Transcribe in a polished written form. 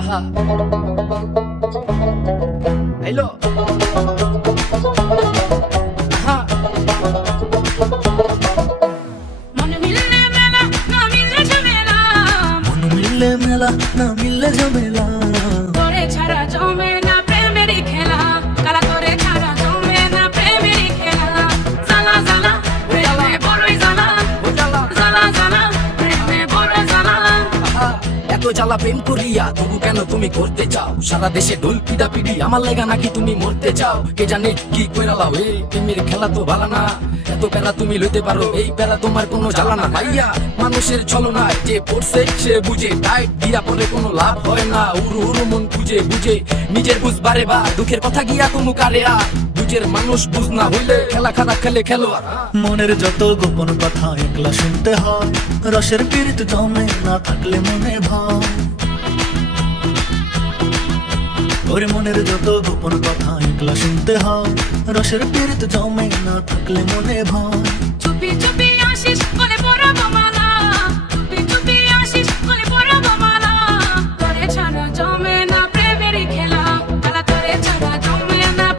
আহা হ্যালো আহা মন মিললে মেলা না মিললে ঝামেলা, মন মিললে মেলা না মিললে ঝামেলা, তোরে ছাড়া জমে না প্রেমেরই খেলা, কালা তোরে ছাড়া জমে না প্রেমেরই খেলা। জ্বালা জ্বালা প্রেমে বড়ই জ্বালা, জ্বালা জ্বালা প্রেমে বড় জ্বালা। এত জ্বালা প্রেম করিয়া তবু কেন তুমি করতে চাও? সারা দেশে ঢোল পিডা পিডি আমার লেগা নাকি তুমি মরতে চাও? কে জানে কি কইরা লাও এই প্রেমের খেলা তো ভালো না। এত প্যারা তুমি লইতে পারো, এই প্যারা তোমার কোনো জ্বালা না। ভাইয়া মানুষের ছলনায় যে পড়ছে সে বুঝে, টাইট দিয়া পরে কোনো লাভ হয় না। উড়ু উড়ু মন খুঁজে বুঝে নিজের বুঝ বারে বা দুঃখের কথা গিয়া কোনো কারে আর বুঝের মানুষ বুঝ না হইলে খেলা খারাপ খেলে খেলো আর। মনের যত গোপন কথা একলা শুনতে হয়, রসের পীড়িত জমে না থাকলে মনে ভয়। ওরে মনের যত গোপন কথা একলা শুনতে হয়, রসের পীড়িত জমে না থাকলে মনে ভয়। চুপি চুপি